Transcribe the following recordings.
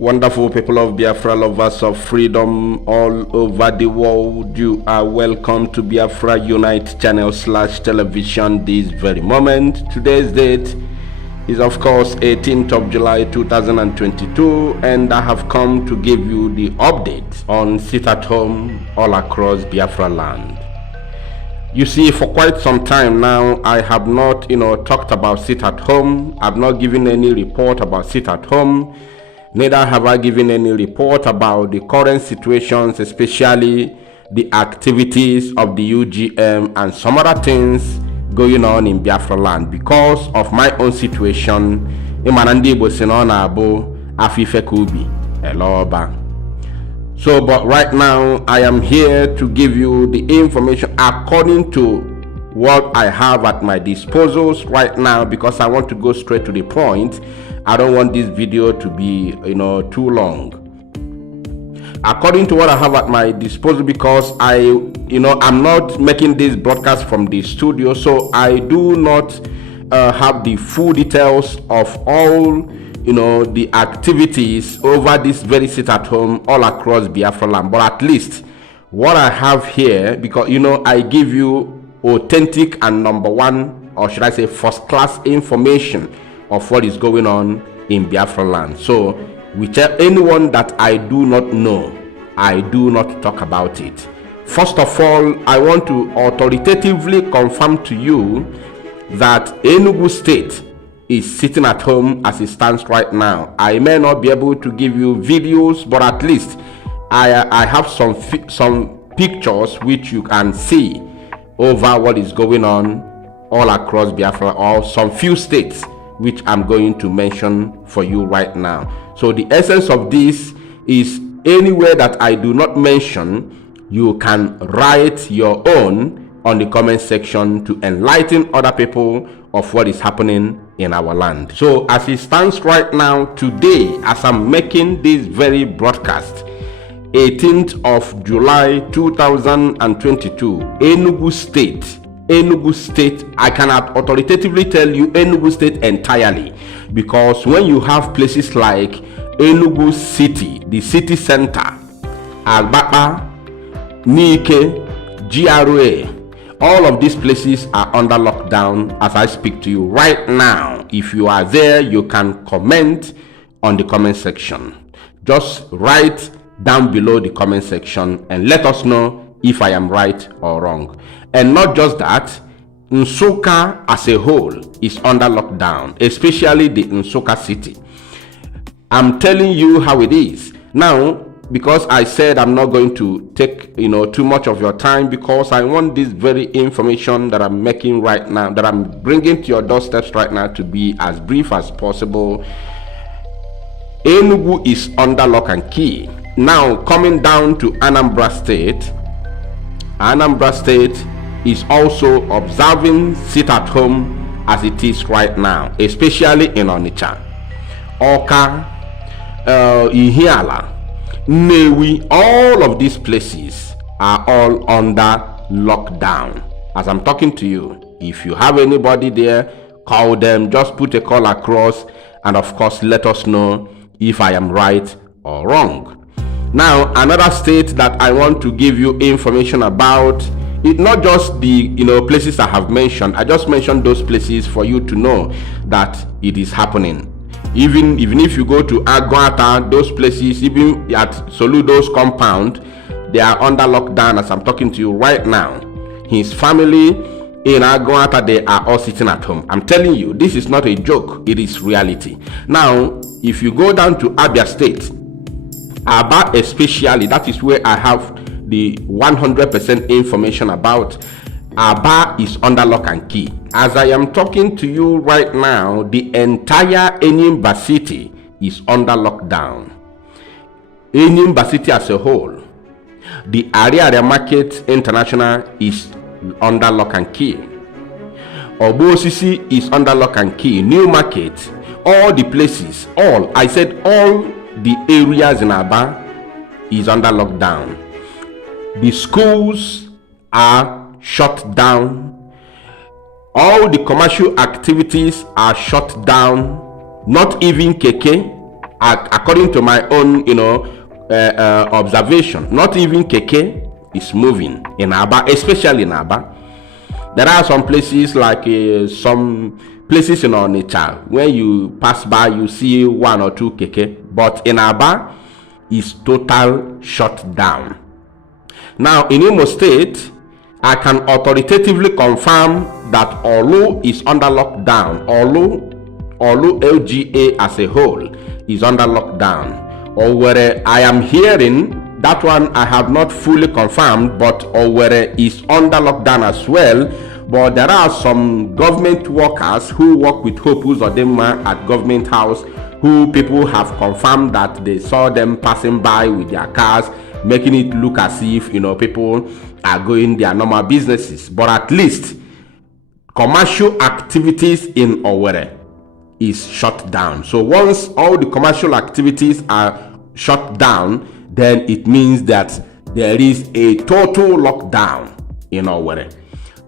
Wonderful people of Biafra, lovers of freedom all over the world, you are welcome to Biafra Unite channel / television this very moment. Today's date is of course 18th of July 2022, and I have come to give you the update on sit at home all across Biafraland. You see, for quite some time now, I have not talked about sit at home. I've not given any report about sit at home. Neither have I given any report about the current situations, especially the activities of the UGM and some other things going on in Biafraland because of my own situation. So, but right now, I am here to give you the information according to what I have at my disposals right now, because I want to go straight to the point. I don't want this video to be too long. According to what I have at my disposal, because I'm not making this broadcast from the studio, so I do not have the full details of all the activities over this very sit at home all across Biafraland. But at least what I have here, because I give you authentic and number one, or should I say first class information of what is going on in Biafraland. So anyone that I do not know, I do not talk about it. First of all, I want to authoritatively confirm to you that Enugu State is sitting at home as it stands right now. I may not be able to give you videos, but at least I have some pictures which you can see over what is going on all across Biafra, or some few states which I'm going to mention for you right now. So the essence of this is, anywhere that I do not mention, you can write your own on the comment section to enlighten other people of what is happening in our land. So as it stands right now, today, as I'm making this very broadcast, 18th of July 2022, Enugu State, I cannot authoritatively tell you Enugu State entirely, because when you have places like Enugu City, the city center, Albapa, Nike, GRA, all of these places are under lockdown as I speak to you right now. If you are there, you can comment on the comment section. Just write down below the comment section and let us know if I am right or wrong. And not just that, Nsukka as a whole is under lockdown, especially the Nsukka city. I'm telling you how it is. Now, because I said I'm not going to take too much of your time, because I want this very information that I'm making right now, that I'm bringing to your doorsteps right now, to be as brief as possible. Enugu is under lock and key. Now, coming down to Anambra State is also observing sit at home as it is right now, especially in Onitsha, Awka, Ihiala, Nnewi. All of these places are all under lockdown as I'm talking to you. If you have anybody there, call them, just put a call across, and of course let us know if I am right or wrong. Now, another state that I want to give you information about, it's not just the places I have mentioned. I just mentioned those places for you to know that it is happening. Even if you go to Aguata, those places, even at Soludo's compound, they are under lockdown as I'm talking to you right now. His family in Aguata, they are all sitting at home. I'm telling you, this is not a joke, it is reality. Now, if you go down to Abia State, Aba especially, that is where I have the 100% information about. Aba is under lock and key. As I am talking to you right now, the entire Enyimba city is under lockdown. Enyimba city as a whole. The Ariaria Market International is under lock and key. Obosisi is under lock and key. New Market, all the places, all the areas in Aba is under lockdown. The schools are shut down. All the commercial activities are shut down. Not even keke. according to my own, observation, not even keke is moving in Aba, especially in Aba. There are some places like some places in Onitsha, when you pass by, you see 1 or 2 keke, but in Aba, is total shut down. Now, in Imo State, I can authoritatively confirm that Olu is under lockdown. Olu LGA as a whole is under lockdown. Owerri, I am hearing that one I have not fully confirmed, but Owerri is under lockdown as well. But there are some government workers who work with Hope Uzodinma at Government House, who people have confirmed that they saw them passing by with their cars, making it look as if, people are going their normal businesses. But at least commercial activities in Owerri is shut down. So once all the commercial activities are shut down, then it means that there is a total lockdown in Owerri.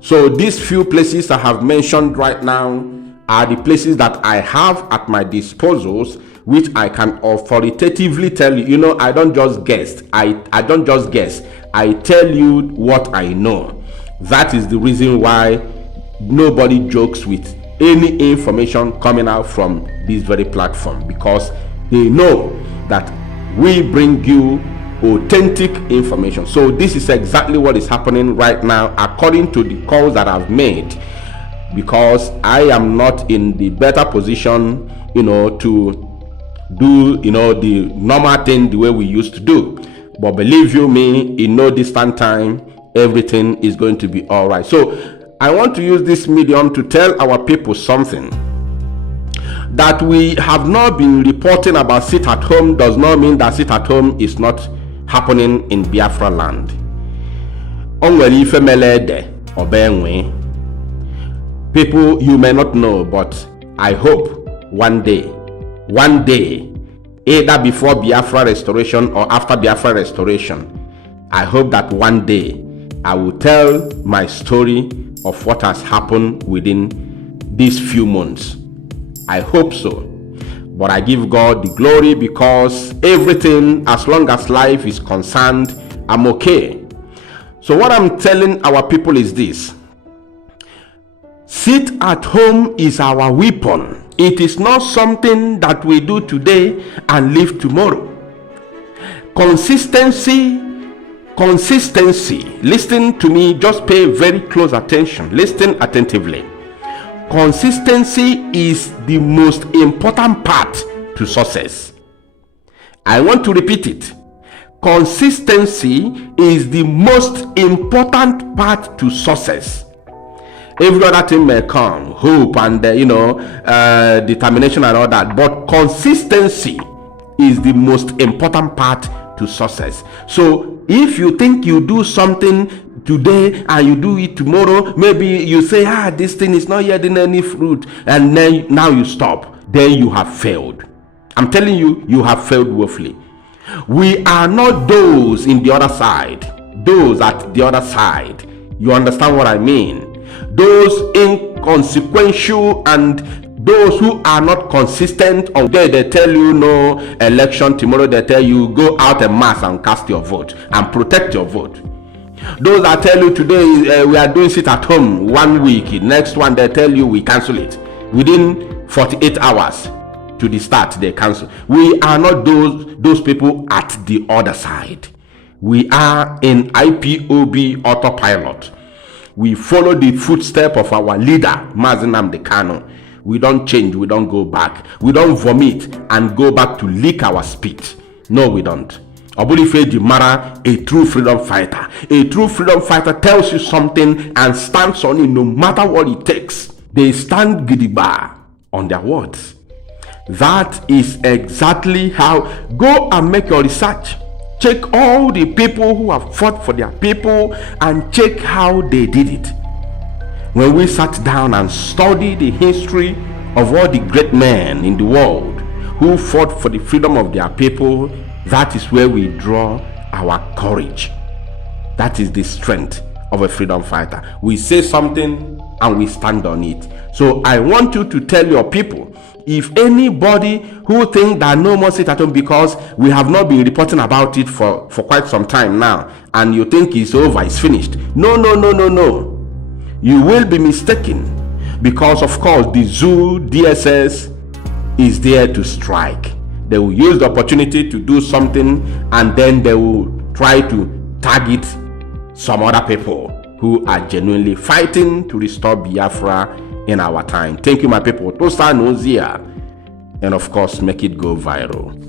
So these few places I have mentioned right now are the places that I have at my disposals, which I can authoritatively tell you. I don't just guess. I don't just guess. I tell you what I know. That is the reason why nobody jokes with any information coming out from this very platform, because they know that we bring you authentic information. So this is exactly what is happening right now according to the calls that I've made, because I am not in the better position to do the normal thing the way we used to do. But believe you me, in no distant time, everything is going to be all right. So I want to use this medium to tell our people something. That we have not been reporting about sit at home does not mean that sit at home is not happening in Biafraland. People, you may not know, but I hope one day, either before Biafra restoration or after Biafra restoration, I hope that one day I will tell my story of what has happened within these few months. I hope so. But I give God the glory, because everything, as long as life is concerned, I'm okay. So what I'm telling our people is this: sit at home is our weapon. It is not something that we do today and leave tomorrow. Consistency. Listen to me, just pay very close attention. Listen attentively. Consistency is the most important part to success. I want to repeat it. Consistency is the most important part to success. Every other thing may come, hope and determination and all that, but consistency is the most important part to success. So if you think you do something today and you do it tomorrow, maybe you say, this thing is not yielding any fruit, and then now you stop, then you have failed. I'm telling you, you have failed woefully. We are not those in the other side, those at the other side. You understand what I mean? Those inconsequential and those who are not consistent. On day they tell you no election, tomorrow they tell you go out en masse and cast your vote and protect your vote. Those that tell you today we are doing sit at home 1 week, next one they tell you we cancel it within 48 hours to the start, they cancel. We are not those people at the other side. We are in IPOB autopilot. We follow the footstep of our leader, Mazi Nnamdi Kanu. We don't change, we don't go back. We don't vomit and go back to lick our spit. No, we don't. Obulife Dimara, a true freedom fighter. A true freedom fighter tells you something and stands on it no matter what it takes. They stand gidigba on their words. That is exactly how. Go and make your research. Check all the people who have fought for their people and check how they did it. When we sat down and studied the history of all the great men in the world who fought for the freedom of their people, that is where we draw our courage. That is the strength of a freedom fighter. We say something and we stand on it. So I want you to tell your people, if anybody who think that no more sit at home because we have not been reporting about it for quite some time now, and you think it's over, it's finished. No. You will be mistaken, because of course the zoo DSS is there to strike. They will use the opportunity to do something, and then they will try to target some other people who are genuinely fighting to restore Biafra in our time. Thank you, my people. Tosa Nozia, and of course, make it go viral.